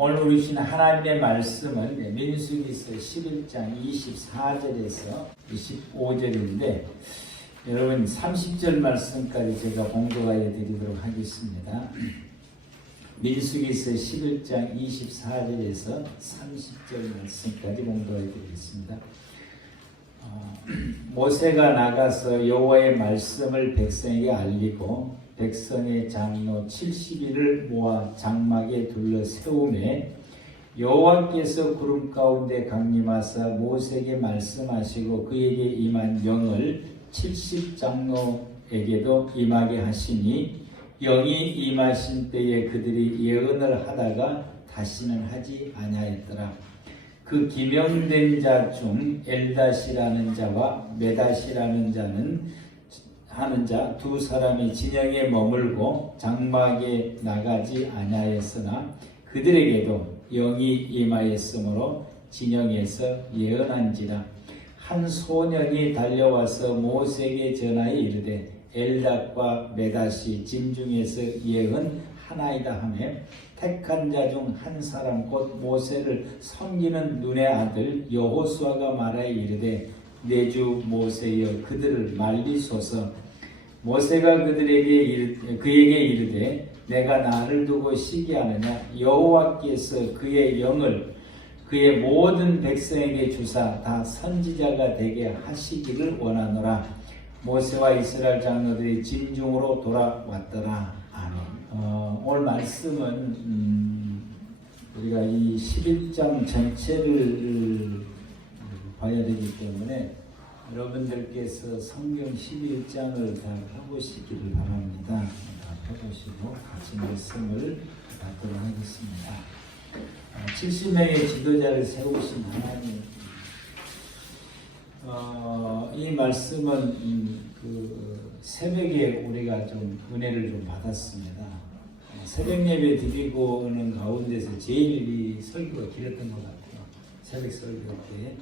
오늘 우리 주신 하나님의 말씀은 민수기서 11장 24절에서 25절인데 여러분 30절 말씀까지 제가 봉독하여 드리도록 하겠습니다. 민수기서 11장 24절에서 30절 말씀까지 봉독하여 드리겠습니다. 모세가 나가서 여호와의 말씀을 백성에게 알리고 백성의 장로 70인을 모아 장막에 둘러 세우매 여호와께서 구름 가운데 강림하사 모세에게 말씀하시고 그에게 임한 영을 70장로에게도 임하게 하시니 영이 임하신 때에 그들이 예언을 하다가 다시는 하지 아니하였더라. 그 기명된 자 중 엘닷이라는 자와 메닷이라는 하는 자 두 사람이 진영에 머물고 장막에 나가지 아니하였으나 그들에게도 영이 임하였으므로 진영에서 예언한지라. 한 소년이 달려와서 모세에게 전하여 이르되 엘닷과 메닷이 진중에서 예언하나이다 하며 택한 자 중 한 사람 곧 모세를 섬기는 눈의 아들 여호수아가 말하여 이르되 내 주 모세여 그들을 말리소서. 모세가 그에게 이르되 내가 나를 두고 시기하느냐. 여호와께서 그의 영을 그의 모든 백성에게 주사 다 선지자가 되게 하시기를 원하노라. 모세와 이스라엘 장로들이 진중으로 돌아왔더라. 아멘. 오늘 말씀은 우리가 이 11장 전체를 봐야 되기 때문에 여러분들께서 성경 11장을 다 펴보시기를 바랍니다. 펴보시고 같이 말씀을 받도록 하겠습니다. 70명의 지도자를 세우신 하나님, 이 말씀은 그 새벽에 우리가 좀 은혜를 좀 받았습니다. 새벽 예배 드리고 오는 가운데서 제일 이 설교가 길었던 것 같아요. 새벽 설교 때.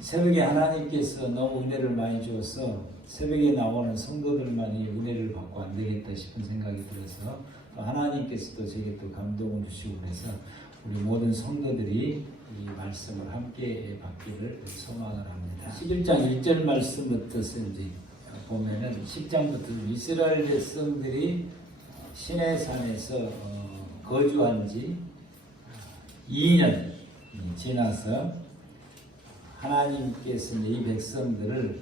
새벽에 하나님께서 너무 은혜를 많이 주어서 새벽에 나오는 성도들만이 은혜를 받고 안 되겠다 싶은 생각이 들어서 하나님께서도 제게 또 감동을 주시고 그래서 우리 모든 성도들이 이 말씀을 함께 받기를 소망을 합니다. 11장 1절 말씀부터 이제 보면은 10장부터 이스라엘 백성들이 시내산에서 거주한 지 2년 지나서 하나님께서 이 백성들을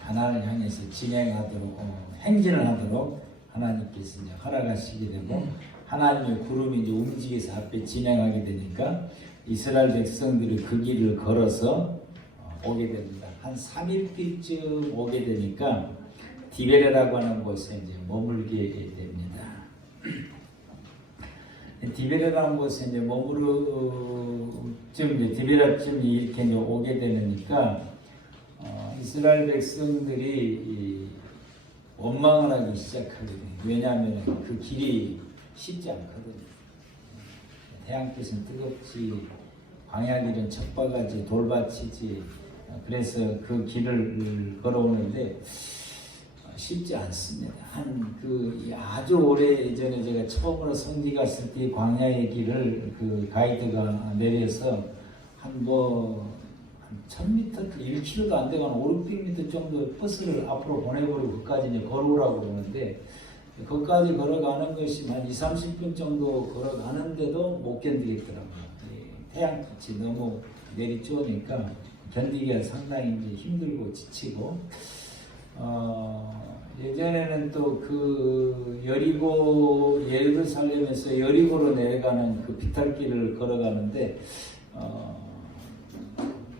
가나안을 향해서 진행하도록 행진을 하도록 하나님께서 이제 허락하시게 되고 하나님의 구름이 이제 움직여서 앞에 진행하게 되니까 이스라엘 백성들이 그 길을 걸어서 오게 됩니다. 한 3일쯤 오게 되니까 디베레라고 하는 곳에 이제 머물게 됩니다. 디베레라는 곳에 이제 디베레쯤 이렇게 이제 오게 되니까 이스라엘 백성들이 원망을 하기 시작하거든요. 왜냐하면 그 길이 쉽지 않거든요. 태양빛은 뜨겁지, 광야길은 척박하지, 돌밭이지. 그래서 그 길을 걸어오는데 쉽지 않습니다. 아주 오래 전에 제가 처음으로 성지 갔을 때 광야의 길을 그 가이드가 내려서 한 1000m, 1km도 안 되고 한 500m 정도 버스를 앞으로 보내버리고 그까지 이제 걸어오라고 그러는데 거기까지 걸어가는 것이 한 20-30분 정도 걸어가는데도 못 견디겠더라고요. 태양빛이 너무 내리쬐으니까 견디기가 상당히 이제 힘들고 지치고 예전에는 또 그 예루살렘에서 여리고로 내려가는 그 비탈길을 걸어가는데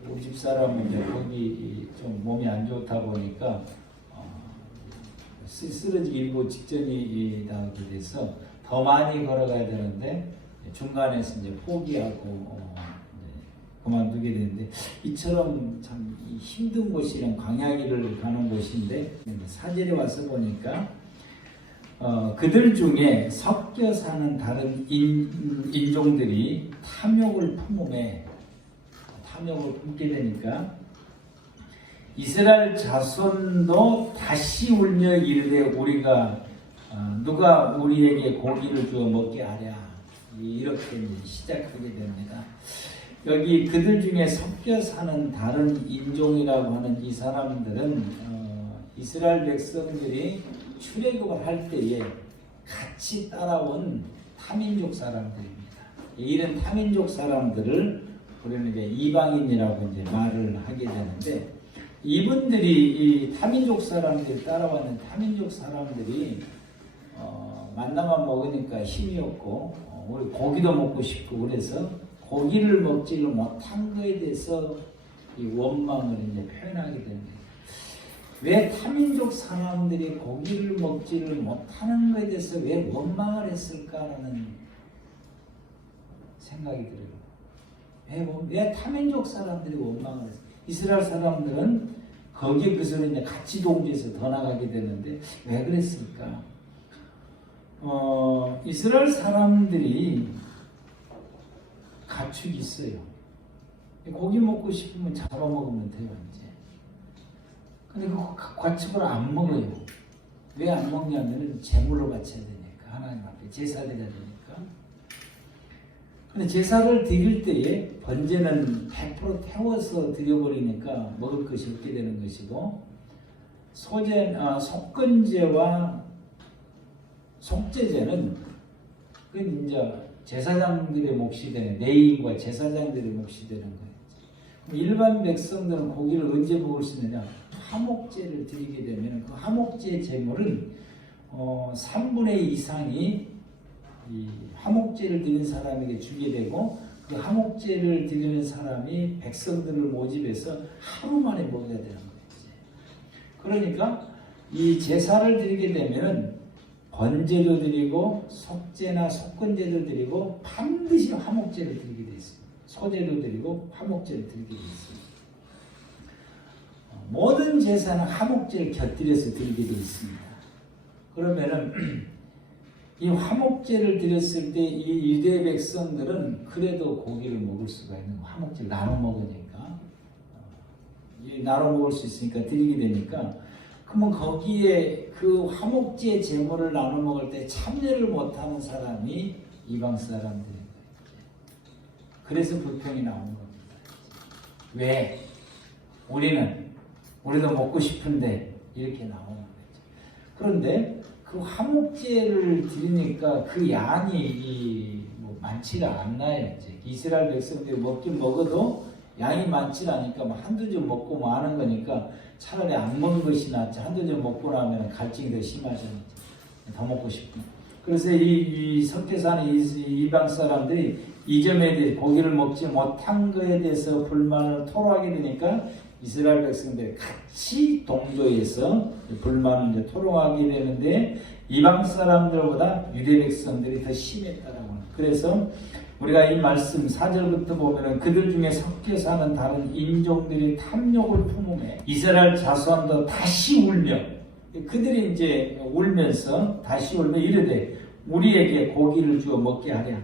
우리 집 사람은 이제 거기 좀 몸이 안 좋다 보니까 쓰러지기 일보 직전이 나오게 돼서 더 많이 걸어가야 되는데 중간에서 이제 포기하고 그만두게 되는데 이처럼 참 힘든 곳이란 광야길을 가는 곳인데 사절에 와서 보니까 그들 중에 섞여 사는 다른 인종들이 탐욕을 품게 되니까 이스라엘 자손도 다시 울며 이르되 우리가 누가 우리에게 고기를 주어 먹게 하랴. 이렇게 시작하게 됩니다. 여기 그들 중에 섞여 사는 다른 인종이라고 하는 이 사람들은 이스라엘 백성들이 출애굽을 할 때에 같이 따라온 타민족 사람들입니다. 이런 타민족 사람들을 우리는 이제 이방인이라고 이제 말을 하게 되는데, 이분들이 이 타민족 사람들이 따라왔는 타민족 사람들이 만나만 먹으니까 힘이 없고 우리 고기도 먹고 싶고 그래서 고기를 먹지를 못한 것에 대해서 이 원망을 이제 표현하게 됩니다. 왜 타민족 사람들이 고기를 먹지를 못하는 것에 대해서 왜 원망을 했을까라는 생각이 들어요. 왜 타민족 사람들이 원망을 했을까? 이스라엘 사람들은 거기에 그래서 이제 같이 동지에서 더 나가게 되는데 왜 그랬을까? 이스라엘 사람들이 가축이 있어요. 고기 먹고 싶으면 잡아먹으면 돼요, 이제. 근데 그 가축을 안 먹어요. 왜 안 먹냐면 제물로 바쳐야 되니까. 하나님 앞에 제사 드려야 되니까. 근데 제사를 드릴 때에 번제는 100% 태워서 드려버리니까 먹을 것이 없게 되는 것이고, 속건제와 속제제는 그건 이제 제사장들의 몫이 되는, 레위인과 제사장들의 몫이 되는 거예요. 일반 백성들은 고기를 언제 먹을 수 있느냐? 화목제를 드리게 되면 그 화목제 제물은 3분의 2 이상이 이 화목제를 드린 사람에게 주게 되고, 그 화목제를 드리는 사람이 백성들을 모집해서 하루 만에 먹어야 되는 거예요. 그러니까 이 제사를 드리게 되면은 번제도 드리고 속제나 속건제도 드리고 반드시 화목제를 드리게 되어 있습니다. 소제도 드리고 화목제를 드리게 되어 있습니다. 모든 제사는 화목제를 곁들여서 드리게 되어 있습니다. 그러면은 이 화목제를 드렸을 때 이 유대 백성들은 그래도 고기를 먹을 수가 있는 거예요. 화목제를 나눠 먹으니까 나눠 먹을 수 있으니까 드리게 되니까, 그러면 거기에 그 화목제 제물을 나눠 먹을 때 참여를 못하는 사람이 이방 사람들인 거예요. 그래서 불평이 나오는 겁니다. 왜? 우리도 먹고 싶은데 이렇게 나오는 거죠. 그런데 그 화목제를 드리니까 그 양이 많지가 않나요? 이제 이스라엘 백성들이 먹긴 먹어도 양이 많지 않으니까 한두 점 먹고 하는 거니까 차라리 안 먹는 것이 낫지. 한두 점 먹고 나면 갈증이 더 심하잖아요. 더 먹고 싶고. 그래서 이 섞여 사는 이방 사람들이 이 점에 대해 고기를 먹지 못한 것에 대해서 불만을 토로하게 되니까 이스라엘 백성들이 같이 동조해서 불만을 이제 토로하게 되는데, 이방 사람들보다 유대 백성들이 더 심했다라고 합니다. 그래서 우리가 이 말씀 4절부터 보면은 그들 중에 섞여 사는 다른 인종들이 탐욕을 품음에 이스라엘 자손도 다시 울며, 그들이 이제 울면서 다시 울며 이르되 우리에게 고기를 주어 먹게 하랴.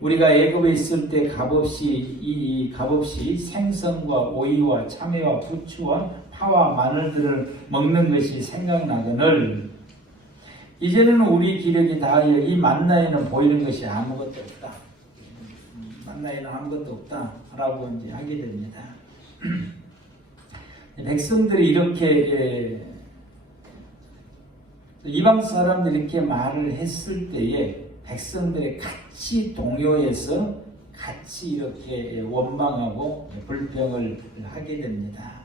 우리가 애굽에 있을 때 값없이 생선과 오이와 참외와 부추와 파와 마늘들을 먹는 것이 생각나거늘 이제는 우리 기력이 다하여 이 만나에는 보이는 것이 아무것도 없다. 만나에는 아무것도 없다라고 이제 하게 됩니다. 백성들이 이렇게 이방 사람들이 이렇게 말을 했을 때에 백성들이 같이 동요해서 같이 이렇게 원망하고 불평을 하게 됩니다.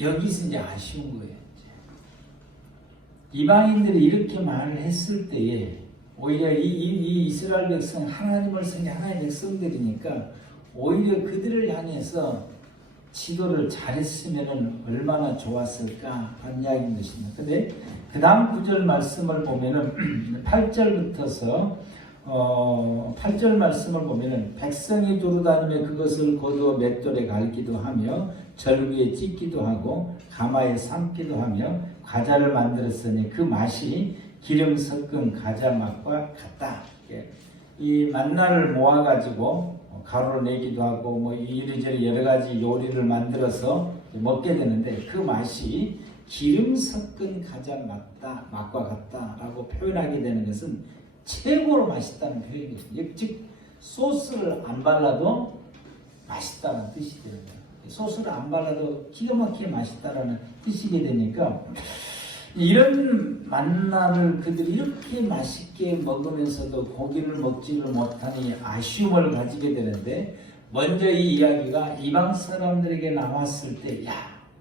여기서 이제 아쉬운 거예요. 이방인들이 이렇게 말을 했을 때에 오히려 이 이스라엘 백성, 하나님을 섬긴 하나님의 백성들이니까 오히려 그들을 향해서 지도를 잘했으면 얼마나 좋았을까 하는 이야기인 것입니다. 근데 그 다음 9절 말씀을 보면은 8절부터서 8절 말씀을 보면은 백성이 두루다니며 그것을 거두어 맷돌에 갈기도 하며 절위에 찢기도 하고 가마에 삶기도 하며 과자를 만들었으니 그 맛이 기름 섞은 과자 맛과 같다. 이 만나를 모아가지고 가루를 내기도 하고 이리저리 여러 가지 요리를 만들어서 먹게 되는데 그 맛이 기름 섞은 과자 맛과 같다라고 표현하게 되는 것은 최고로 맛있다는 표현이죠. 즉 소스를 안 발라도 맛있다는 뜻이 되는 거예요. 소스를 안 발라도 기가 막히게 맛있다라는 뜻이게 되니까 이런 만나를 그들이 이렇게 맛있게 먹으면서도 고기를 먹지를 못하니 아쉬움을 가지게 되는데, 먼저 이 이야기가 이방 사람들에게 나왔을 때, 야,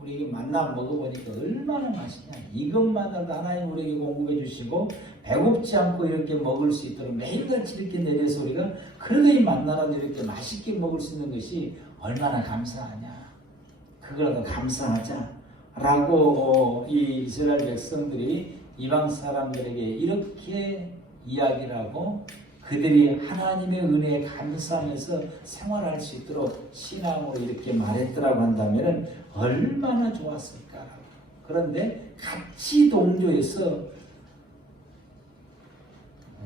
우리 이게 만나 먹어보니까 얼마나 맛있냐. 이것만으로도 하나님 우리에게 공급해 주시고 배고프지 않고 이렇게 먹을 수 있도록 매일같이 이렇게 내려서 우리가 그래도 이 만나라도 이렇게 맛있게 먹을 수 있는 것이 얼마나 감사하냐. 그거라도 감사하자. 라고 이 이스라엘 백성들이 이방 사람들에게 이렇게 이야기를 하고 그들이 하나님의 은혜에 감사하면서 생활할 수 있도록 신앙으로 이렇게 말했더라고 한다면 얼마나 좋았을까. 그런데 같이 동조해서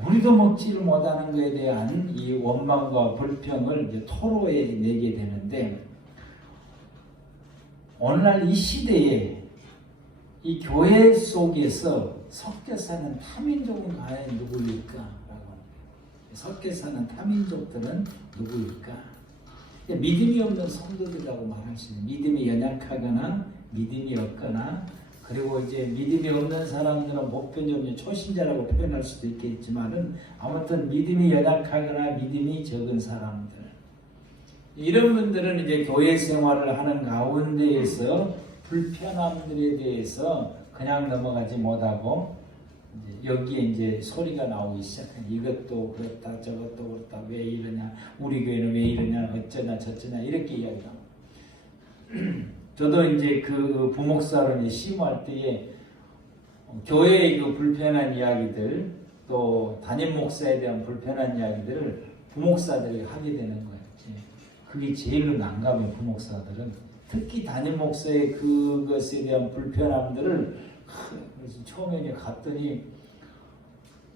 우리도 먹지를 못하는 것에 대한 이 원망과 불평을 이제 토로에 내게 되는데, 오늘날 이 시대에 이 교회 속에서 섞여 사는 타민족은 과연 누구일까? 섞여 사는 타민족들은 누구일까? 믿음이 없는 성도들이라고 말할 수 있는, 믿음이 연약하거나 믿음이 없거나, 그리고 이제 믿음이 없는 사람들은 보편적으로 초신자라고 표현할 수도 있겠지만은 아무튼 믿음이 연약하거나 믿음이 적은 사람들, 이런 분들은 이제 교회 생활을 하는 가운데에서 불편함들에 대해서 그냥 넘어가지 못하고 이제 여기에 이제 소리가 나오기 시작한, 이것도 그렇다 저것도 그렇다, 왜 이러냐, 우리 교회는 왜 이러냐, 어쩌냐 저쩌냐 이렇게 이야기합니다. 저도 이제 그 부목사로 이제 심할 때에 교회의 그 불편한 이야기들, 또 담임 목사에 대한 불편한 이야기들을 부목사들이 하게 되는 거예요. 그게 제일로 난감해요. 부목사들은 특히 담임 목사의 그것에 대한 불편함들을, 그래서 처음에 갔더니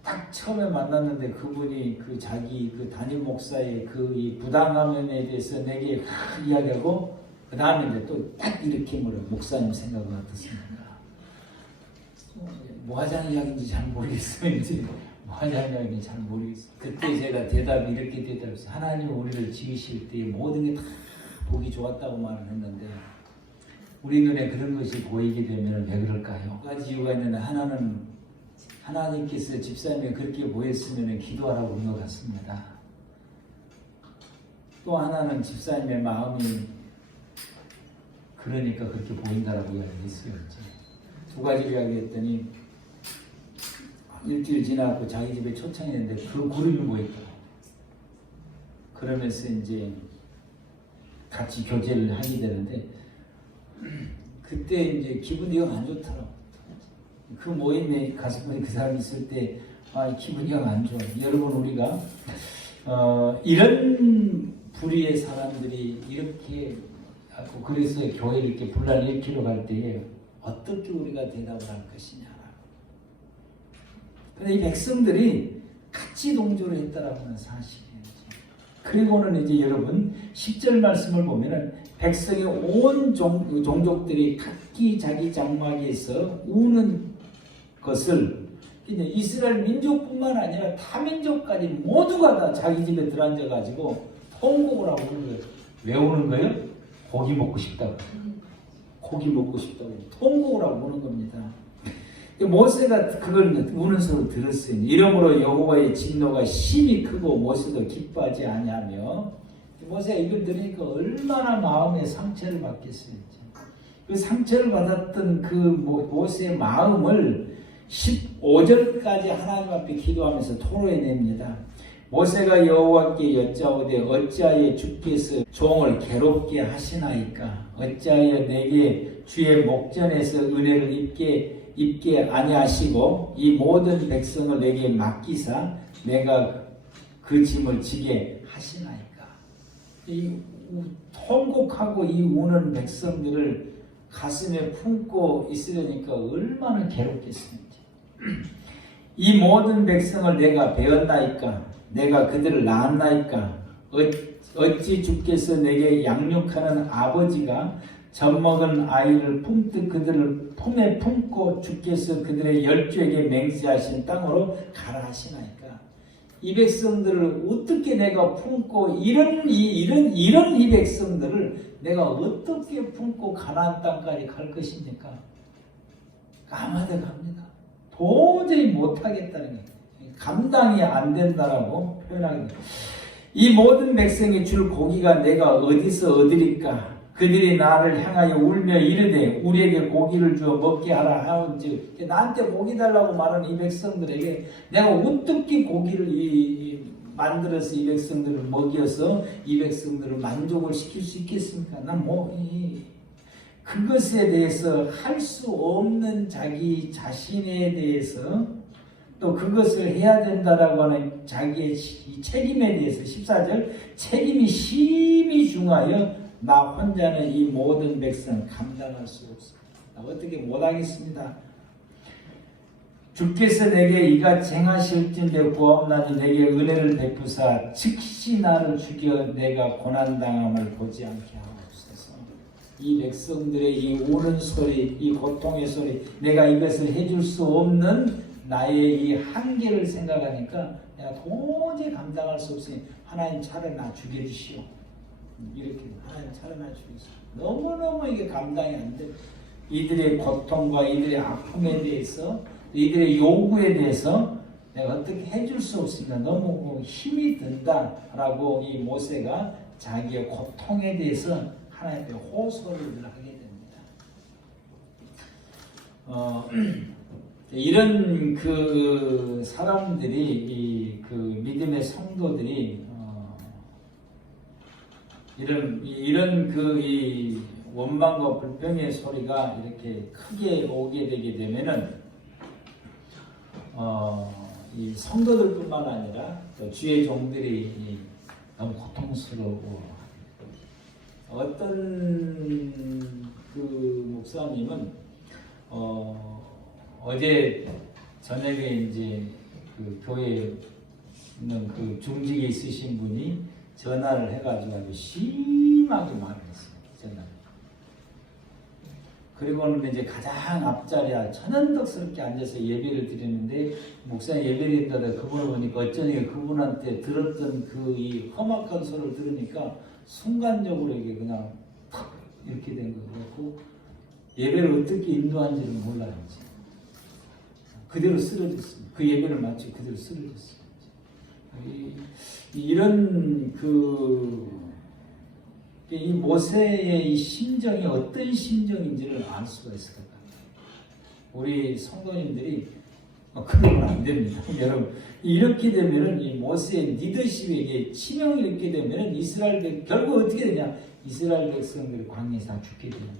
딱 처음에 만났는데 그분이 그 자기 그 담임 목사의 그 이 부당함에 대해서 내게 이야기하고, 그 다음에 이제 또 딱 이렇게 물어요. 목사님 생각은 어떻습니까? 뭐 하자는 이야기인지 잘 모르겠어요. 이제 뭐 하자는 이야기인지 잘 모르겠어요. 그때 제가 대답이 이렇게 대답했어요. 하나님 우리를 지으실 때 모든 게 다 보기 좋았다고 말을 했는데 우리 눈에 그런 것이 보이게 되면 왜 그럴까요? 두 가지 이유가 있는데, 하나는 하나님께서 집사님이 그렇게 보였으면 기도하라고 한 것 같습니다. 또 하나는 집사님의 마음이 그러니까 그렇게 보인다라고 이야기했어요. 두 가지 이야기했더니 일주일 지나고 자기 집에 초청했는데 그 구름이 보였더라고요. 그러면서 이제 같이 교제를 하게 되는데 그때 이제 기분이 영 안 좋더라고요. 그 모임에 가서 보니 그 사람이 있을 때 기분이 영 안 좋아요. 여러분, 우리가 이런 불의의 사람들이 이렇게 하고 그래서 교회를 이렇게 분란을 일으키러 갈 때에 어떻게 우리가 대답을 할 것이냐라고. 그런데 이 백성들이 같이 동조를 했다라고 하는 사실이에요. 그리고는 이제 여러분 10절 말씀을 보면은 백성의 온 종족들이 각기 자기 장막에서 우는 것을 이제 이스라엘 민족뿐만 아니라 타민족까지 모두가 다 자기 집에 들어앉아가지고 통곡을 하고 우는 거예요. 왜 우는 거예요? 고기 먹고 싶다고. 고기 먹고 싶다고 통곡을 하고 우는 겁니다. 모세가 그걸 우는 소리를 들었어요. 이러므로 여호와의 진노가 심히 크고 모세도 기뻐하지 아니하며, 모세가 이걸 들으니까 얼마나 마음에 상처를 받겠어요. 그 상처를 받았던 그 모세의 마음을 15절까지 하나님 앞에 기도하면서 토로해냅니다. 모세가 여호와께 여짜오되 어찌하여 주께서 종을 괴롭게 하시나이까? 어찌하여 내게 주의 목전에서 은혜를 입게 아니하시고 이 모든 백성을 내게 맡기사 내가 그 짐을 지게 하시나이까? 이 통곡하고 이 우는 백성들을 가슴에 품고 있으려니까 얼마나 괴롭겠습니까? 이 모든 백성을 내가 배웠나이까? 내가 그들을 낳았나이까? 어찌 주께서 내게 양육하는 아버지가 젖먹은 아이를 품듯 그들을 품에 품고 주께서 그들의 열조에게 맹세하신 땅으로 가라 하시나이까. 이 백성들을 어떻게 내가 품고 이런 이 백성들을 내가 어떻게 품고 가나안 땅까지 갈 것입니까? 까마득 합니다. 도저히 못하겠다는 게 감당이 안 된다라고 표현하게 됩니다. 이 모든 백성이 줄 고기가 내가 어디서 얻으리까? 그들이 나를 향하여 울며 이르되 우리에게 고기를 주어 먹게 하라 하온즉, 나한테 고기 달라고 말하는 이 백성들에게 내가 어떻게 고기를 만들어서 이 백성들을 먹여서 이 백성들을 만족을 시킬 수 있겠습니까? 난 그것에 대해서 할 수 없는 자기 자신에 대해서 또 그것을 해야 된다라고 하는 자기의 책임에 대해서 14절 책임이 심히 중하여 나 혼자는 이 모든 백성 감당할 수 없습니다. 어떻게 못하겠습니다. 주께서 내게 이같이 행하실진대 구하옵나니 내게 은혜를 베푸사 즉시 나를 죽여 내가 고난당함을 보지 않게 하옵소서. 이 백성들의 이 우는 소리, 이 고통의 소리, 내가 이것을 해줄 수 없는 나의 이 한계를 생각하니까 내가 도저히 감당할 수 없으니 하나님 차라리 나 죽여주시오. 이렇게 하나님 차라리 나 죽여주시오. 너무너무 이게 감당이 안 돼. 이들의 고통과 이들의 아픔에 대해서 이들의 요구에 대해서 내가 어떻게 해줄 수 없으니까 너무 힘이 든다라고 이 모세가 자기의 고통에 대해서 하나님께 호소를 하게 됩니다. 이런 그 사람들이 그 믿음의 성도들이 이런 그 이 원망과 불평의 소리가 이렇게 크게 오게 되게 되면은 이 성도들뿐만 아니라 또 주의 종들이 너무 고통스러워. 어떤 그 목사님은 어제 저녁에 이제 그 교회에 있는 그 중직에 있으신 분이 전화를 해가지고 아주 심하게 말을 했어요. 전화를. 그리고는 이제 가장 앞자리에 천연덕스럽게 앉아서 예배를 드리는데 목사님 예배를 드리다가 그분을 보니까 어쩌니 그분한테 들었던 그 이 험악한 소리를 들으니까 순간적으로 이게 그냥 탁 이렇게 된 거고 예배를 어떻게 인도한지를 몰라요. 그대로 쓰러졌습니다. 그 예배를 마치 그대로 쓰러졌습니다. 이런 이 모세의 이 심정이 어떤 심정인지를 알 수가 있을 것 같아요. 우리 성도님들이 그러면 안 됩니다. 여러분 이렇게 되면은 이 모세의 리더십에게 치명이 있게 되면은 이스라엘 결국 어떻게 되냐? 이스라엘 백성들이 광야에서 다 죽게 됩니다.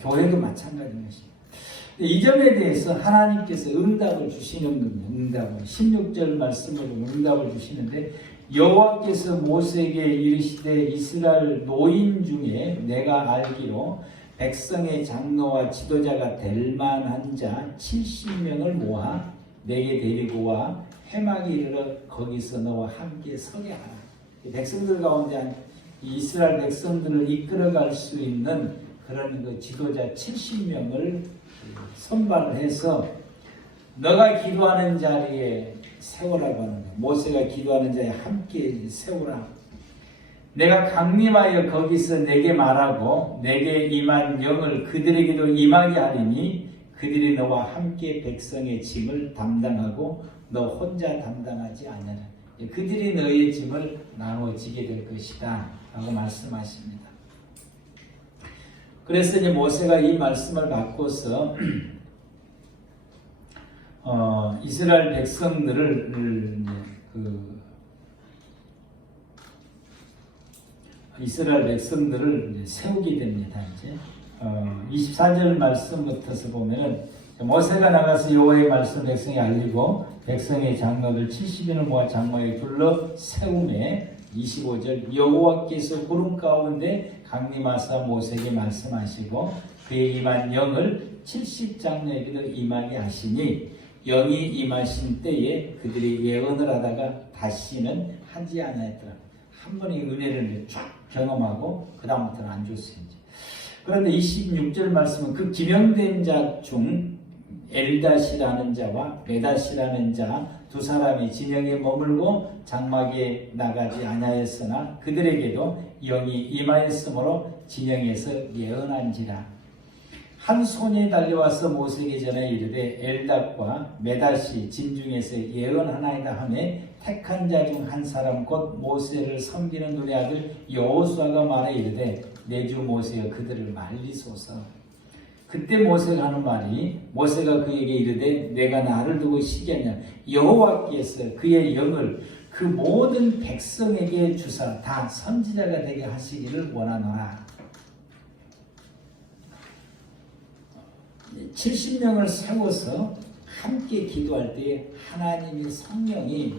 교회도 마찬가지인 것입니다. 이 점에 대해서 하나님께서 응답을 주시는 응답을 16절 말씀으로 응답을 주시는데 여호와께서 모세에게 이르시되 이스라엘 노인 중에 내가 알기로 백성의 장로와 지도자가 될 만한 자 70명을 모아 내게 데리고 와 회막에 이르러 거기서 너와 함께 서게 하라. 백성들 가운데 이스라엘 백성들을 이끌어갈 수 있는 그런 그 지도자 70명을 선발을 해서 너가 기도하는 자리에 세우라고 하는 거야. 모세가 기도하는 자리에 함께 세우라. 내가 강림하여 거기서 내게 말하고 내게 임한 영을 그들에게도 임하게 하리니 그들이 너와 함께 백성의 짐을 담당하고 너 혼자 담당하지 않으라. 그들이 너의 짐을 나눠지게 될 것이다 라고 말씀하십니다. 그래서 이제 모세가 이 말씀을 받고서 이스라엘 백성들을 세우게 됩니다. 이제 24절 말씀부터서 보면은 모세가 나가서 여호와의 말씀 백성에 알리고 백성의 장로들 70인을 모아 장막에 둘러 세우매 25절 여호와께서 구름 가운데 강림하사 모세에게 말씀하시고 그의 임한 영을 70장로에게도 임하게 하시니 영이 임하신 때에 그들이 예언을 하다가 다시는 하지 않았더라. 한 번의 은혜를 쫙 경험하고 그 다음부터는 안 줬어요. 그런데 26절 말씀은 그 기명된 자 중 엘닷이라는 자와 메닷이라는 자 두 사람이 진영에 머물고 장막에 나가지 아니하였으나 그들에게도 영이 임하였으므로 진영에서 예언한지라. 한 손이 달려와서 모세에게 전해 이르되 엘닷과 메닷이 진중에서 예언하나이다 하매 택한 자 중 한 사람 곧 모세를 섬기는 눈의 아들 여호수아가 말해 이르되 내 주 모세여 그들을 말리소서. 그때 모세가 하는 말이 모세가 그에게 이르되 내가 나를 두고 시기하냐 여호와께서 그의 영을 그 모든 백성에게 주사 다 선지자가 되게 하시기를 원하노라. 70명을 세워서 함께 기도할 때 하나님의 성령이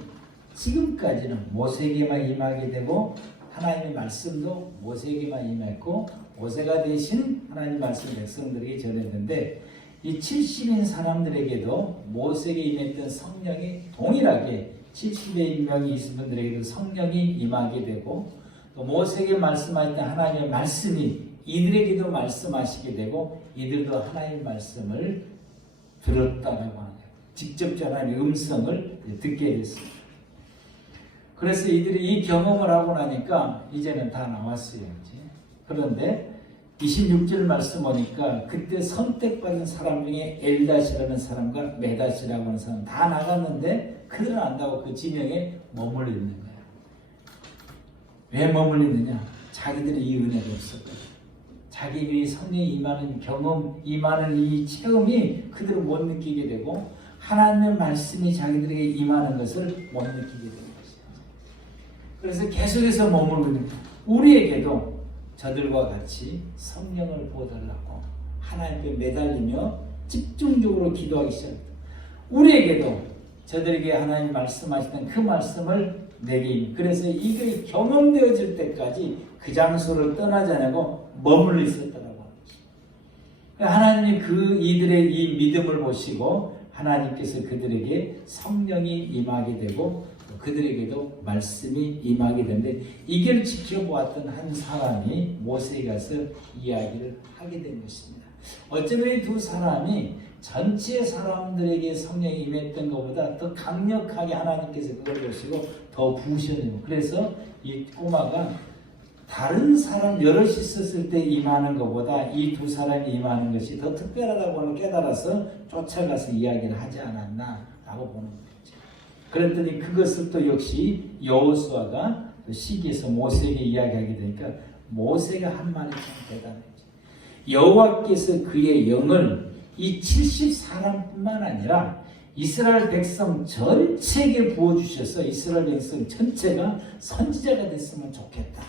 지금까지는 모세에게만 임하게 되고 하나님의 말씀도 모세에게만 임했고 모세가 대신 하나님 말씀 백성들에게 전했는데 이 70인 사람들에게도 모세에게 임했던 성령이 동일하게 70명이 있은 분들에게도 성령이 임하게 되고 또 모세에게 말씀하셨던 하나님의 말씀이 이들에게도 말씀하시게 되고 이들도 하나님의 말씀을 들었다라고 하는 거예요. 직접 하나님의 음성을 듣게 됐습니다. 그래서 이들이 이 경험을 하고 나니까 이제는 다 나왔어요. 그런데 26절 말씀 보니까 그때 선택받은 사람 중에 엘닷이라는 사람과 메닷이라고 하는 사람 다 나갔는데 그들은 안다고 그 진영에 머물러 있는 거야. 왜 머물러 있느냐? 자기들이 이 은혜가 없었거든. 자기들이 성령이 임하는 경험, 임하는 이 체험이 그들은 못 느끼게 되고 하나님의 말씀이 자기들에게 임하는 것을 못 느끼게 되는 것이죠. 그래서 계속해서 머물고 있는 거예요. 우리에게도 저들과 같이 성령을 부어달라고 하나님께 매달리며 집중적으로 기도하기 시작합니다. 우리에게도 저들에게 하나님 말씀하시던 그 말씀을 내게 그래서 이게 경험되어질 때까지 그 장소를 떠나지 않고 머물러 있었다고 하는 것입니다. 하나님이 그 이들의 이 믿음을 보시고 하나님께서 그들에게 성령이 임하게 되고 그들에게도 말씀이 임하게 되는데 이걸 지켜보았던 한 사람이 모세에 가서 이야기를 하게 된 것입니다. 어쩌면 이 두 사람이 전체 사람들에게 성령이 임했던 것보다 더 강력하게 하나님께서 그걸 보시고 더 부으셨네요. 그래서 이 꼬마가 다른 사람 여럿이 있었을 때 임하는 것보다 이 두 사람이 임하는 것이 더 특별하다고 깨달아서 쫓아가서 이야기를 하지 않았나라고 보는 거죠. 그랬더니 그것을 또 역시 여호수아가 시기에서 모세에게 이야기하게 되니까 모세가 한 말이 참 대단해요. 여호와께서 그의 영을 이 70사람뿐만 아니라 이스라엘 백성 전체에게 부어주셔서 이스라엘 백성 전체가 선지자가 됐으면 좋겠다.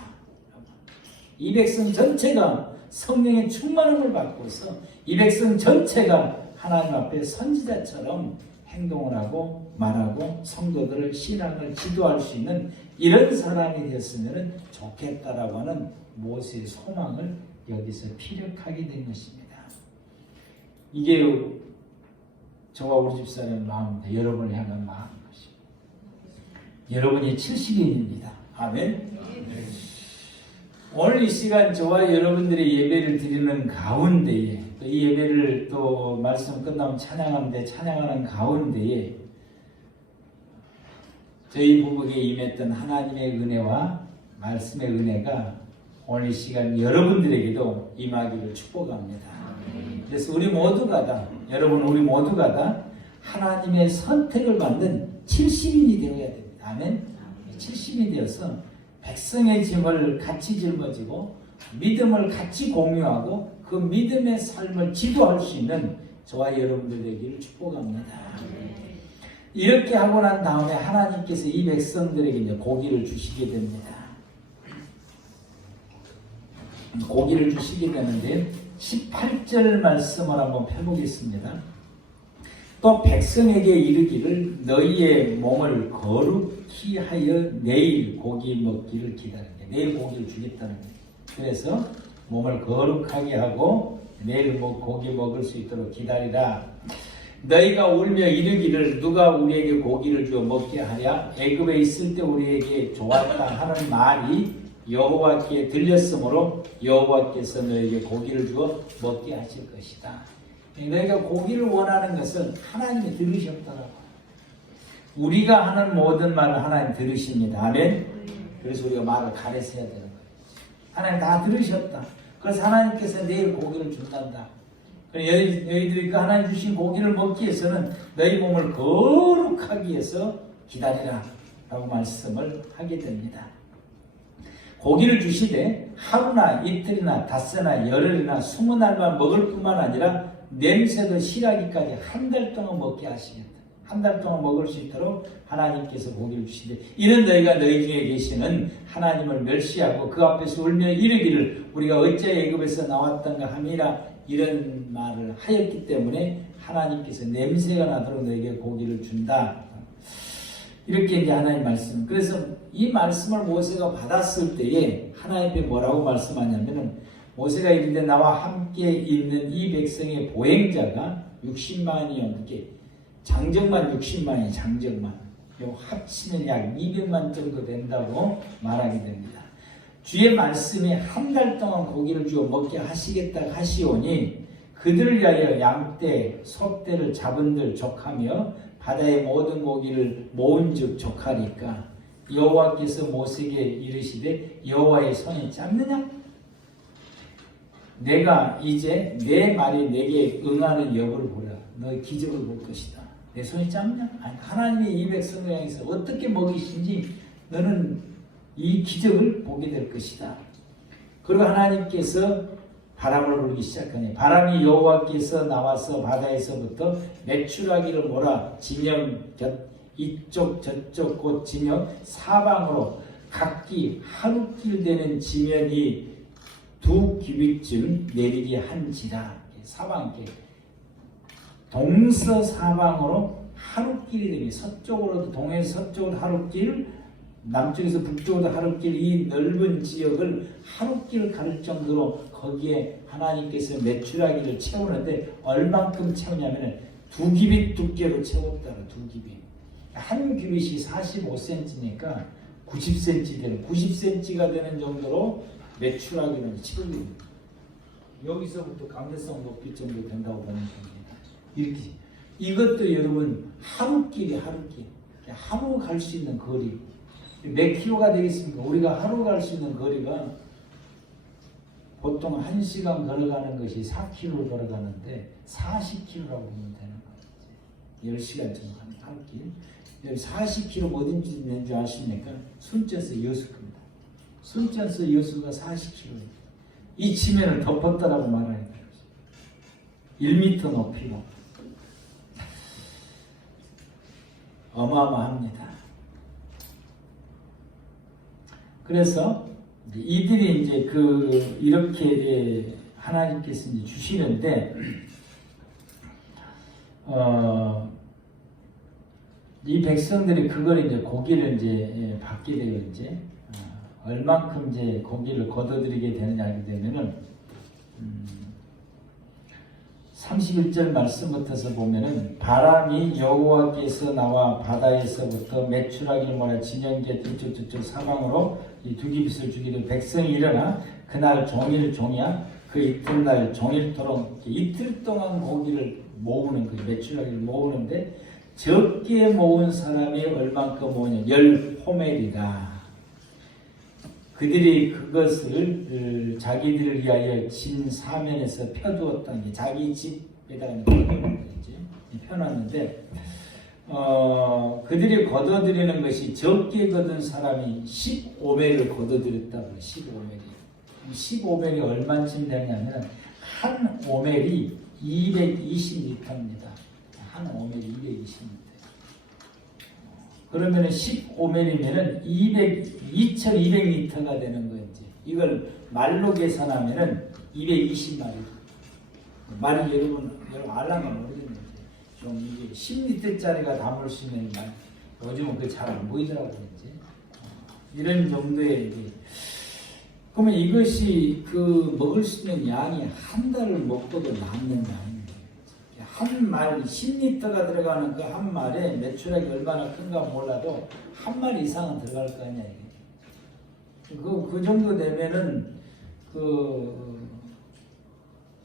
이 백성 전체가 성령의 충만함을 받고서 이 백성 전체가 하나님 앞에 선지자처럼 행동을 하고 말하고 성도들을 신앙을 지도할 수 있는 이런 사람이 되었으면 좋겠다라고 하는 모세의 소망을 여기서 피력하게 된 것입니다. 이게 저와 우리 집사람의 마음입니다. 여러분을 향한 마음인 것입니다. 여러분이 70인입니다. 아멘. 오늘 이 시간 저와 여러분들이 예배를 드리는 가운데에 이 예배를 또 말씀 끝나면 찬양하는데 찬양하는 가운데에 저희 부부에게 임했던 하나님의 은혜와 말씀의 은혜가 오늘 이 시간 여러분들에게도 임하기를 축복합니다. 그래서 우리 모두가 다 여러분 우리 모두가 다 하나님의 선택을 받는 70인이 되어야 됩니다. 아멘. 70인이 되어서 백성의 짐을 같이 짊어지고 믿음을 같이 공유하고 그 믿음의 삶을 지도할 수 있는 저와 여러분들 되기를 축복합니다. 이렇게 하고 난 다음에 하나님께서 이 백성들에게 이제 고기를 주시게 됩니다. 고기를 주시게 되는데 18절 말씀을 한번 펴보겠습니다. 또 백성에게 이르기를 너희의 몸을 거룩히 하여 내일 고기 먹기를 기다린다. 내일 고기를 주겠다는 거예요. 그래서 몸을 거룩하게 하고 내일 고기 먹을 수 있도록 기다리라. 너희가 울며 이르기를 누가 우리에게 고기를 주어 먹게 하랴. 애굽에 있을 때 우리에게 좋았다 하는 말이 여호와께 들렸으므로 여호와께서 너희에게 고기를 주어 먹게 하실 것이다. 너희가 고기를 원하는 것은 하나님이 들으셨더라고. 우리가 하는 모든 말을 하나님 들으십니다. 아멘. 그래서 우리가 말을 가려서야 되는 거예요. 하나님 다 들으셨다. 그래서 하나님께서 내일 고기를 준단다. 너희들이 그 하나님 주신 고기를 먹기 위해서는 너희 몸을 거룩하기 위해서 기다리라 라고 말씀을 하게 됩니다. 고기를 주시되 하루나 이틀이나 닷새나 열흘이나 20날만 먹을 뿐만 아니라 냄새도 실하기까지 한 달 동안 먹게 하시겠다. 한 달 동안 먹을 수 있도록 하나님께서 고기를 주시되 이는 너희가 너희 중에 계시는 하나님을 멸시하고 그 앞에서 울며 이르기를 우리가 어째 애굽에서 나왔던가 함이라 이런 말을 하였기 때문에 하나님께서 냄새가 나도록 너에게 고기를 준다. 이렇게 이제 하나님 말씀. 그래서 이 말씀을 모세가 받았을 때에 하나님께 뭐라고 말씀하냐면은 모세가 이르되 나와 함께 있는 이 백성의 보행자가 60만이 넘게 장정만 60만이 장정만 요 합치면 약 200만 정도 된다고 말하게 됩니다. 주의 말씀이 한 달 동안 고기를 주어 먹게 하시겠다 하시오니 그들을 위하여 양떼, 소떼를 잡은들 족하며 바다의 모든 고기를 모은즉 족하니까 여호와께서 모세에게 이르시되 여호와의 손이 짧느냐? 내가 이제 내 말이 내게 응하는 여부를 보라. 너의 기적을 볼 것이다. 내 손이 짧냐? 아니, 하나님이 이 백성을 향해서 어떻게 먹이신지 너는 이 기적을 보게 될 것이다. 그리고 하나님께서 바람을 불기 시작하니 바람이 여호와께서 나와서 바다에서부터 메추라기를 몰아 진영 이쪽 저쪽 곧 진영 사방으로 각기 하루길 되는 지면이 2규빗쯤 내리게 한지라. 사방께 동서사방으로 하루길이 되게 서쪽으로도 동해에서 서쪽으로 하루길 남쪽에서 북쪽으로 하루길 이 넓은 지역을 하루길 가를 정도로 거기에 하나님께서 메추라기를 채우는데 얼만큼 채우냐면 2규빗 두께로 채웠다고. 2규빗 한 규빗이 45cm니까 90cm 되는 90cm가 되는 정도로 메추라기는 채웁니다. 여기서부터 강대성 높이 정도 된다고 보면 됩니다. 이렇게 이것도 여러분 하루길이 하루길 하루 갈 수 있는 거리 몇 킬로가 되겠습니까? 우리가 하루 갈 수 있는 거리가 보통 1시간 걸어가는 것이 4km 걸어가는데 40km라고 보면 되는 거예요. 10시간 정도 하는 하루길. 여기 40km 어딘지 있는 줄 아십니까? 순천에서 여수입니다. 순천에서 여수가 40km. 이 지면을 덮었다라고 말하는 거예요. 1m 높이로. 어마어마합니다. 그래서 이들이 이제 이렇게 하나님께서 이제 주시는데, 이 백성들이 그걸 이제 고기를 이제 받게 돼요. 이제 얼만큼 이제 고기를 거둬들이게 되느냐 하게 되면은 31절 말씀부터서 보면은 바람이 여호와께서 나와 바다에서부터 메추라기를 몰아 진영계 저쪽 사방으로 이 2규빗을 주기를 백성이 일어나 그날 종이야 그 이튿날 종일토록 이틀 동안 고기를 모으는 그 메추라기를 모으는데 적게 모은 사람이 얼만큼 모으냐 10호멜이다. 그들이 그것을 자기들을 위하여 진 사면에서 펴두었다는 게 자기 집에다가 펴놨는데 그들이 거둬들이는 것이 적게 거둔 사람이 15멜을 거둬들였다고. 15멜이 15멜이 얼마쯤 되냐면 한 오멜이 220리터입니다. 한 오멜이 220리터. 그러면은 15멜이면은 2200리터가 되는 거지. 이걸 말로 계산하면은 220마리. 말이 여러분 알랑가 모르겠는데 좀 이게 10리터짜리가 담을 수 있는 말. 요즘은 그게 잘 안 보이더라고요. 이제 이런 정도의 이게. 그러면 이것이 먹을 수 있는 양이 한 달을 먹고도 남는 양입니다. 한 말 10리터가 들어가는 그 한 말에 매출액이 얼마나 큰가 몰라도 한 말 이상은 들어갈 거 아니야 이게. 그 정도 되면은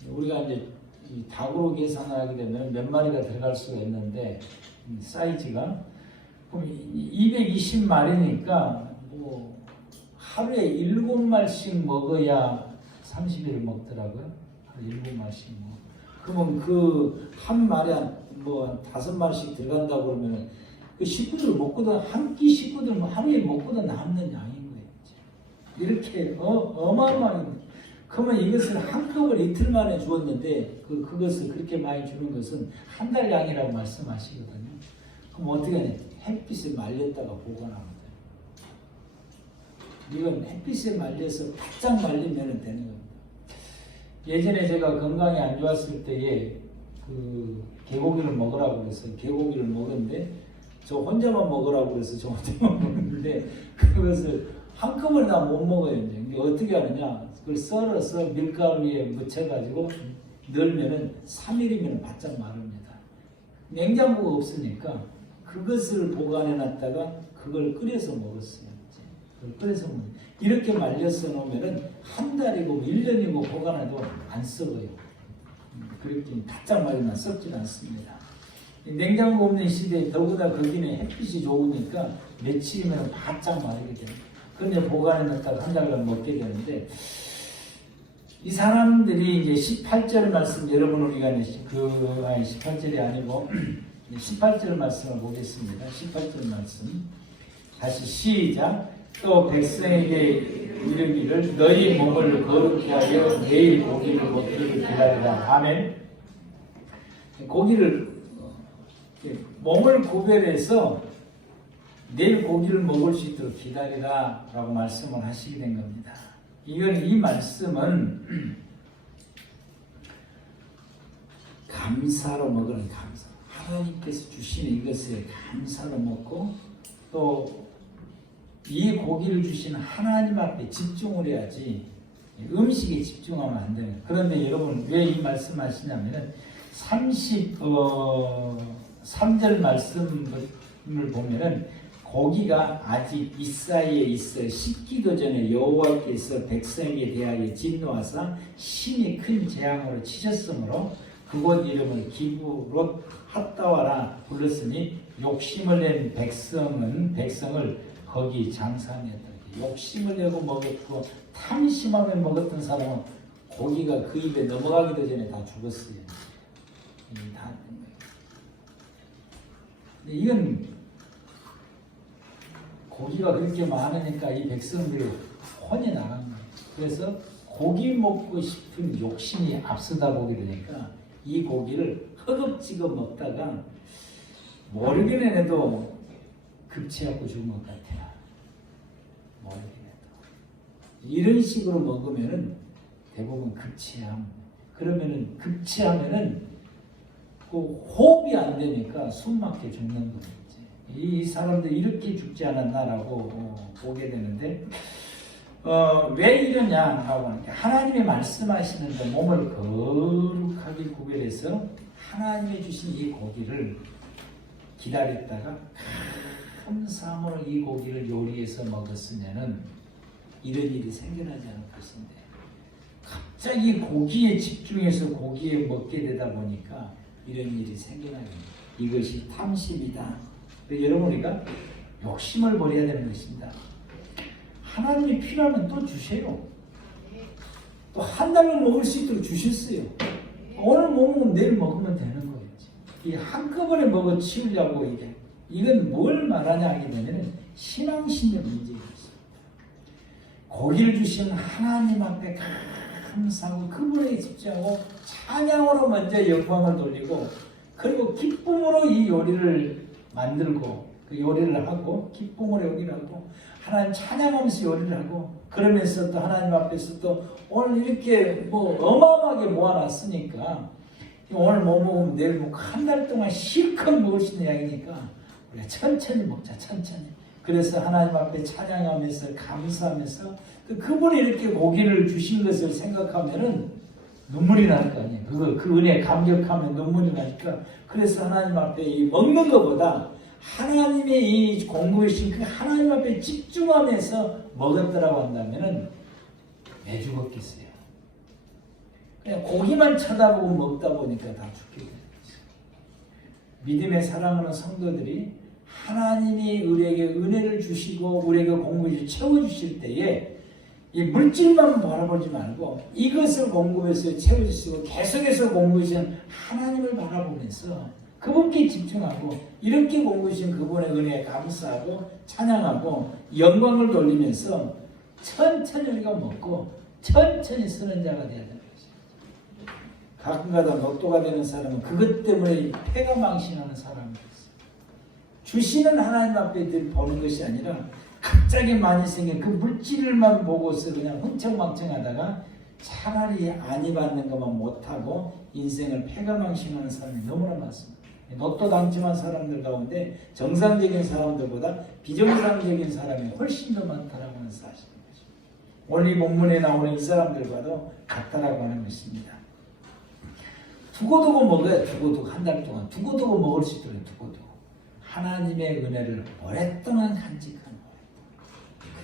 우리가 이제 이 닭으로 계산을 하게 되면 몇 마리가 들어갈 수가 있는데 사이즈가 그럼 220마리니까 뭐 하루에 7마리씩 먹어야 30일을 먹더라고요. 하루에 7마리씩 먹어. 그러면 그 한 마리에 뭐 5마리씩 들어간다고 그러면 그 식구들 먹고도 한 끼 식구들 하루에 먹고도 남는 양인 거예요. 이렇게 어마어마한. 그러면 이것을 한꺼번에 이틀 만에 주었는데 그것을 그렇게 많이 주는 것은 한 달 양이라고 말씀하시거든요. 그럼 어떻게 하냐? 햇빛에 말렸다가 보관하면 돼요. 이건 햇빛에 말려서 바짝 말리면 되는 겁니다. 예전에 제가 건강이 안 좋았을 때에 개고기를 먹으라고 그래서 개고기를 먹었는데 저 혼자만 먹으라고 그래서 저 혼자만 먹었는데 그것을 한꺼번에 다 못 먹어요. 이제 어떻게 하느냐? 그걸 썰어서 밀가루에 묻혀가지고 넣으면은 3일이면 바짝 마릅니다. 냉장고가 없으니까 그것을 보관해 놨다가 그걸 끓여서 먹었어요. 그걸 끓여서 이렇게 말려서 놓으면은 한 달이고 1년이고 보관해도 안 썩어요. 그렇게 바짝 말리면 썩지 않습니다. 냉장고 없는 시대에 더구나 거기는 햇빛이 좋으니까 며칠이면 바짝 마르게 됩니다. 그런데 보관해 놨다가 한 달간 먹게 되는데 이 사람들이 이제 18절 말씀 여러분 우리가 이제 18절이 아니고 18절 말씀을 보겠습니다. 18절 말씀 다시 시작. 또 백성에게 이르기를 너희 몸을 거룩히 하여 내일 고기를 먹기를 기다리라. 아멘. 고기를 몸을 구별해서 내일 고기를 먹을 수 있도록 기다리라 라고 말씀을 하시게 된 겁니다. 이 말씀은 감사로 먹으는 감사. 하나님께서 주시는 이것에 감사로 먹고 또 이 고기를 주신 하나님 앞에 집중을 해야지 음식에 집중하면 안 돼요. 그런데 여러분 왜 이 말씀 하시냐면은 33절 말씀을 보면은 고기가 아직 이 사이에 있어 식기도 전에 여호와께서 백성에게 대하여 진노하사 심히 큰 재앙으로 치셨으므로 그곳 이름을 기브롯 핫다와라 불렀으니 욕심을 낸 백성을 거기 장사하였다. 욕심을 내고 먹었고 탐심하며 먹었던 사람은 고기가 그 입에 넘어가기도 전에 다 죽었어요. 이건 고기가 그렇게 많으니까 이 백성들이 혼이 나간 거예요. 그래서 고기 먹고 싶은 욕심이 앞서다 보게 되니까 이 고기를 허겁지겁 먹다가 모르긴 해도 급체하고 죽은 것 같아요. 모르긴 해도. 이런 식으로 먹으면은 대부분 급체함. 그러면은 급체하면은 그 호흡이 안 되니까 숨 막혀 죽는 거예요. 이 사람들 이렇게 죽지 않았나라고 보게 되는데 왜 이러냐라고 하니까 하나님이 말씀하시는데 몸을 거룩하게 구별해서 하나님이 주신 이 고기를 기다렸다가 감사함으로 이 고기를 요리해서 먹었으면은 이런 일이 생겨나지 않을 것인데 갑자기 고기에 집중해서 고기에 먹게 되다 보니까 이런 일이 생겨나게 됩니다. 이것이 탐심이다. 여러분 우리가 욕심을 버려야 되는 것입니다. 하나님이 필요하면 또 주세요. 또 한 달을 먹을 수 있도록 주셨어요. 오늘 못 먹으면 내일 먹으면 되는 거예요. 이 한꺼번에 먹어 치우려고 이건 뭘 말하냐 하게 되면 신앙심의 문제가 있어요. 고기를 주신 하나님 앞에 감사하고 그분에게 집중하고 찬양으로 먼저 영광을 돌리고 그리고 기쁨으로 이 요리를 만들고 그 요리를 하고 기쁨으로 요리를 하고 하나님 찬양하면서 요리를 하고 그러면서 또 하나님 앞에서 또 오늘 이렇게 뭐 어마어마하게 모아놨으니까 오늘 못 먹으면 내일 먹고 한 달 동안 실컷 먹을 수 있는 양이니까 우리가 천천히 먹자. 천천히. 그래서 하나님 앞에 찬양하면서 감사하면서 그분이 이렇게 고기를 주신 것을 생각하면은 눈물이 날 거 아니에요. 그 은혜 감격하면 눈물이 나니까. 그래서 하나님 앞에 이 먹는 것보다 하나님의 이 공부이신 그 하나님 앞에 집중하면서 먹었더라고 한다면은 왜 죽었겠어요? 그냥 고기만 쳐다보고 먹다 보니까 다 죽게 되는 거죠. 믿음의 사랑하는 성도들이 하나님이 우리에게 은혜를 주시고 우리에게 공부를 채워주실 때에 이 물질만 바라보지 말고 이것을 공부해서 채워주시고 계속해서 공부하신 하나님을 바라보면서 그분께 집중하고 이렇게 공부하신 그분의 은혜에 감사하고 찬양하고 영광을 돌리면서 천천히 우리가 먹고 천천히 쓰는 자가 되어야 되는 것입니다. 가끔가다 먹도가 되는 사람은 그것 때문에 폐가 망신하는 사람이 있어요. 주시는 하나님 앞에 늘 보는 것이 아니라 갑자기 많이 생긴 그 물질만 보고서 그냥 흥청망청하다가 차라리 안위 받는 것만 못하고 인생을 폐가망신하는 사람이 너무나 많습니다. 로또 당첨한 사람들 가운데 정상적인 사람들보다 비정상적인 사람이 훨씬 더 많다라고 하는 사실입니다. 오늘 이 본문에 나오는 이 사람들과도 같다라고 하는 것입니다. 두고두고 먹어야 두고두고 한 달 동안 두고두고 먹을 수 있도록 두고두고 하나님의 은혜를 오랫동안 간직하는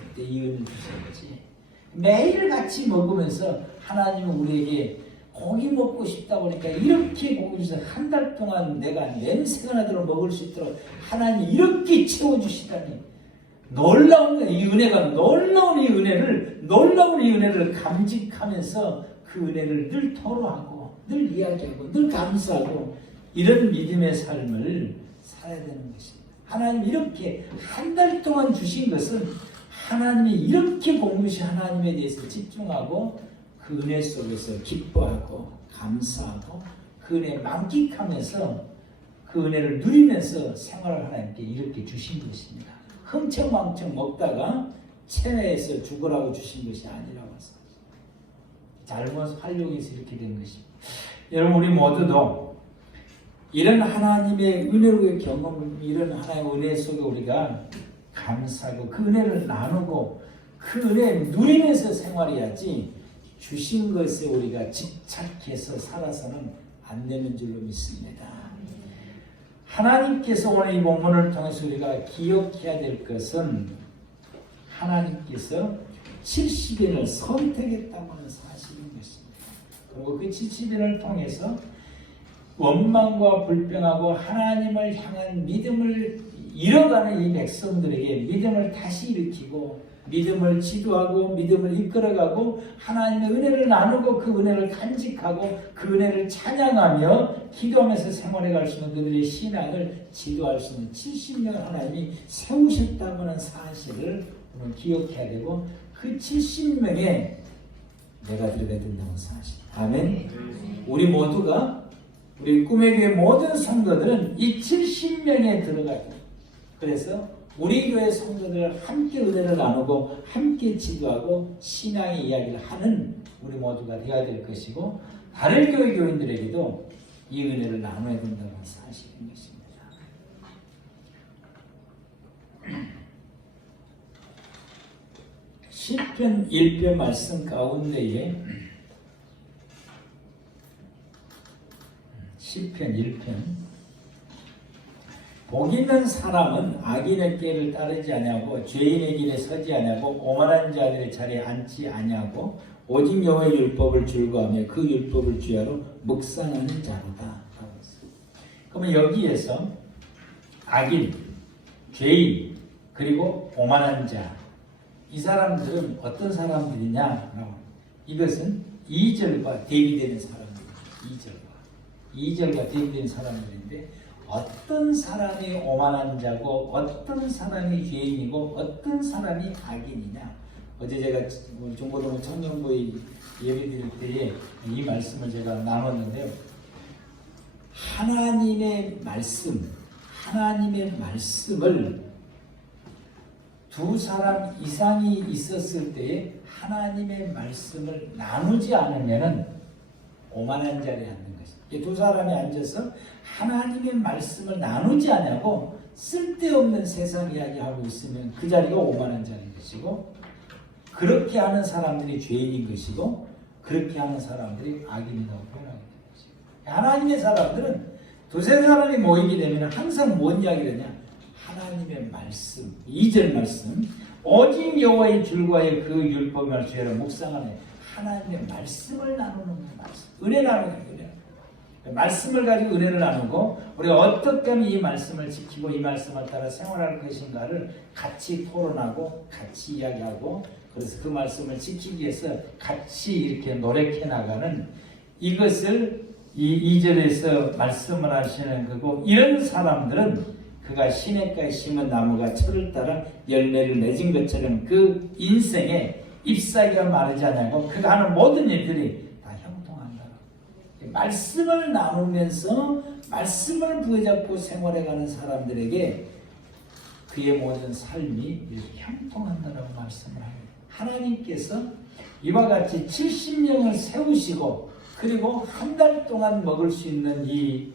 그때 이 은혜를 주셔야지. 매일 같이 먹으면서 하나님은 우리에게 고기 먹고 싶다 보니까 이렇게 고기 주셔서 한 달 동안 내가 냄새가 나도록 먹을 수 있도록 하나님이 이렇게 채워주시다니 놀라운 이 은혜가 놀라운 이 은혜를 감직하면서 그 은혜를 늘 토로하고 늘 이야기하고 늘 감사하고 이런 믿음의 삶을 살아야 되는 것입니다. 하나님 이렇게 한 달 동안 주신 것은 하나님이 이렇게 공부시 하나님에 대해서 집중하고 그 은혜 속에서 기뻐하고 감사하고 그 은혜 만끽하면서 그 은혜를 누리면서 생활을 하나님께 이렇게 주신 것입니다. 흥청망청 먹다가 체내에서 죽으라고 주신 것이 아니라고 해서 잘못 활용해서 이렇게 된 것입니다. 여러분 우리 모두도 이런 하나님의 은혜로의 경험, 이런 하나님의 은혜 속에 우리가 감사하고 그 은혜를 나누고 그 은혜를 누리면서 생활해야지 주신 것에 우리가 집착해서 살아서는 안 되는 줄로 믿습니다. 하나님께서 오늘 이 본문을 통해서 우리가 기억해야 될 것은 하나님께서 70인을 선택했다고 하는 사실인 것입니다. 그리고 그 70인을 통해서 원망과 불평하고 하나님을 향한 믿음을 잃어가는 이 백성들에게 믿음을 다시 일으키고 믿음을 지도하고 믿음을 이끌어가고 하나님의 은혜를 나누고 그 은혜를 간직하고 그 은혜를 찬양하며 기도하면서 생활해 갈 수 있는 그들의 신앙을 지도할 수 있는 70명을 하나님이 세우셨다고 하는 사실을 오늘 기억해야 되고 그 70명에 내가 들어가야 된다는 사실. 아멘. 우리 모두가 우리 꿈의 교회 모든 성도들은 이 70명에 들어가야 돼요. 그래서 우리 교회 성도들 함께 은혜를 나누고 함께 지도하고 신앙의 이야기를 하는 우리 모두가 되어야 될 것이고 다른 교회 교인들에게도 이 은혜를 나눠야 된다는 사실인 것입니다. 시편 1편 말씀 가운데에 시편 1편 복 있는 사람은 악인의 길을 따르지 아니하고 죄인의 길에 서지 아니하고 오만한 자들의 자리에 앉지 아니하고 오직 여호와의 율법을 즐거워하며 그 율법을 주야로 묵상하는 자로다. 그러면 여기에서 악인, 죄인, 그리고 오만한 자, 이 사람들은 어떤 사람들이냐? 이것은 2절과 대비되는 사람들입니다. 2절과 대비되는 사람들인데 어떤 사람이 오만한 자고 어떤 사람이 죄인이고 어떤 사람이 악인이냐. 어제 제가 중고등부 청년부에 예배 드릴 때에 이 말씀을 제가 나눴는데요. 하나님의 말씀을 두 사람 이상이 있었을 때에 하나님의 말씀을 나누지 않으면 오만한 자리에 앉는 것입니다. 두 사람이 앉아서 하나님의 말씀을 나누지 않고 쓸데없는 세상 이야기하고 있으면 그 자리가 오만한 자리인 것이고 그렇게 하는 사람들이 죄인인 것이고 그렇게 하는 사람들이 악인이라고 표현하게 되는 것이에요. 하나님의 사람들은 두세 사람이 모이게 되면 항상 뭔 이야기를 하냐? 하나님의 말씀, 2절 말씀, 오직 여호와의 줄과의 그 율법을 죄로 묵상하네. 하나님의 말씀을 나누는 말씀, 은혜 나누는 거예요. 말씀을 가지고 은혜를 나누고 우리가 어떻게 하면 이 말씀을 지키고 이 말씀을 따라 생활할 것인가를 같이 토론하고 같이 이야기하고, 그래서 그 말씀을 지키기 위해서 같이 이렇게 노력해 나가는, 이것을 이 2절에서 말씀을 하시는 거고, 이런 사람들은 그가 시냇가에 심은 나무가 철을 따라 열매를 맺은 것처럼 그 인생에 잎사귀가 마르지 않냐고 그가 하는 모든 일들이 다 형통한다. 말씀을 나누면서 말씀을 부여잡고 생활해가는 사람들에게 그의 모든 삶이 이렇게 형통한다라고 말씀을 합니다. 하나님께서 이와 같이 70명을 세우시고 그리고 한 달 동안 먹을 수 있는 이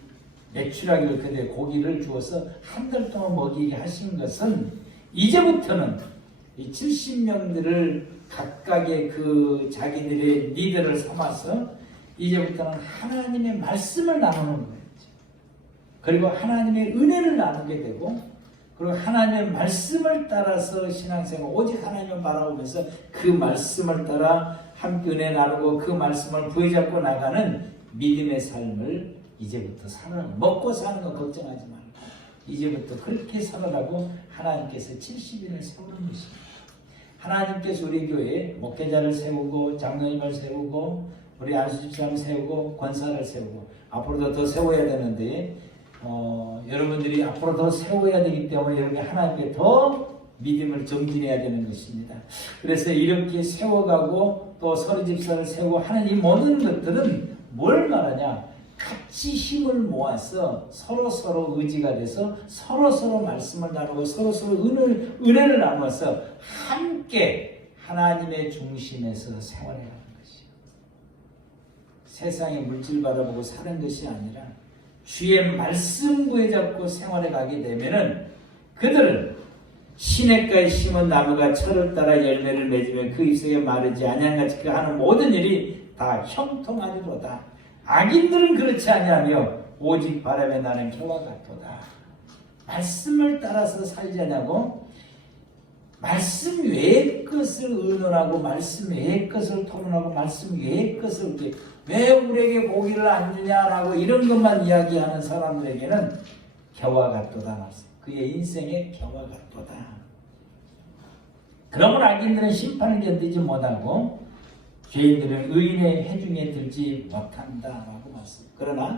메추라기를 그대 고기를 주어서 한 달 동안 먹이게 하신 것은 이제부터는 이 70명들을 각각의 그 자기들의 리더를 삼아서 이제부터는 하나님의 말씀을 나누는 거예요. 그리고 하나님의 은혜를 나누게 되고, 그리고 하나님의 말씀을 따라서 신앙생활, 오직 하나님을 바라보면서 그 말씀을 따라 함께 은혜 나누고 그 말씀을 부여잡고 나가는 믿음의 삶을 이제부터 살아라. 먹고 사는 거 걱정하지 말고 이제부터 그렇게 살아라고 하나님께서 70인을 세우는 것입니다. 하나님께서 우리 교회에 목회자를 세우고 장로님을 세우고 우리 안수집사를 세우고 권사를 세우고 앞으로도 더 세워야 되는데 여러분들이 앞으로 더 세워야 되기 때문에 여러분이 하나님께 더 믿음을 정진해야 되는 것입니다. 그래서 이렇게 세워가고 또 서리집사를 세우고 하는 이 모든 것들은 뭘 말하냐? 같이 힘을 모아서 서로서로 의지가 돼서 서로서로 말씀을 나누고 서로서로 은혜를 나누어서 함께 하나님의 중심에서 생활해가는 것이에요. 세상의 물질 바라보고 사는 것이 아니라 주의 말씀 부여잡고 생활해 가게 되면은 그들은 시냇가에 심은 나무가 철을 따라 열매를 맺으면 그 잎사귀가 마르지 아니한같이 그 하는 모든 일이 다 형통하리로다. 악인들은 그렇지 아니하며 오직 바람에 나는 겨와 같도다. 말씀을 따라서 살자냐고, 말씀 외의 것을 의논하고 말씀 외의 것을 토론하고 말씀 외의 것을 이렇게 왜 우리에게 고기를 안 주냐라고 이런 것만 이야기하는 사람들에게는 겨와 같도다 말씀. 그의 인생의 겨와 같도다. 그러므로 악인들은 심판을 견디지 못하고 죄인들은 의인의 해중에 들지 못한다라고 말씀. 그러나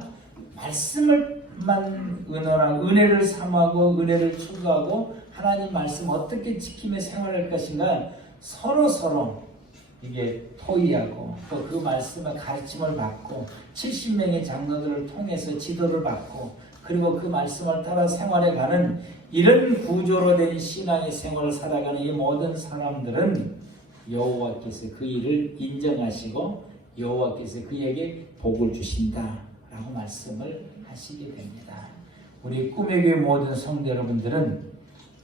말씀을만 의논하고 은혜를 삼하고 은혜를 추구하고 하나님 말씀 어떻게 지키며 생활할 것인가 서로 이게 토의하고 또 그 말씀의 가르침을 받고 70명의 장로들을 통해서 지도를 받고 그리고 그 말씀을 따라 생활해가는 이런 구조로 된 신앙의 생활을 살아가는 이 모든 사람들은 여호와께서 그 일을 인정하시고 여호와께서 그에게 복을 주신다라고 말씀을 하시게 됩니다. 우리 꿈의 교회 모든 성도 여러분들은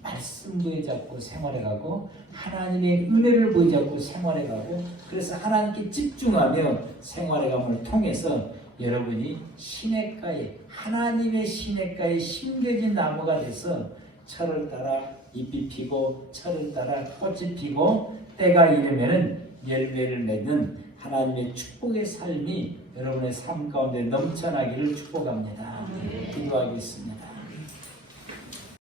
말씀 부여잡고 생활해가고 하나님의 은혜를 부여잡고 생활해가고 그래서 하나님께 집중하며 생활해감을 통해서 여러분이 시냇가에 하나님의 시냇가에 심겨진 나무가 돼서 철을 따라 잎이 피고 철을 따라 꽃이 피고 때가 이르면은 열매를 맺는 하나님의 축복의 삶이 여러분의 삶 가운데 넘쳐나기를 축복합니다. 기도하겠습니다.